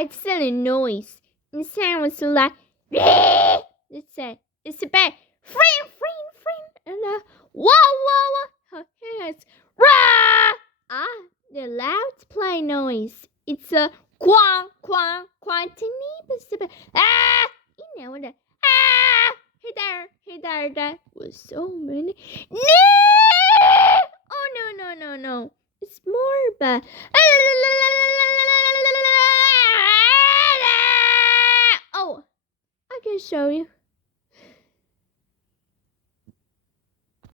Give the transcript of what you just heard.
It's a noise. It sounds like it's a bear. Fring, and wow, her heads. Rah! The loud play noise. It's a quang, tiny. The Hey there, that was so many. No! Oh no. It's more bad.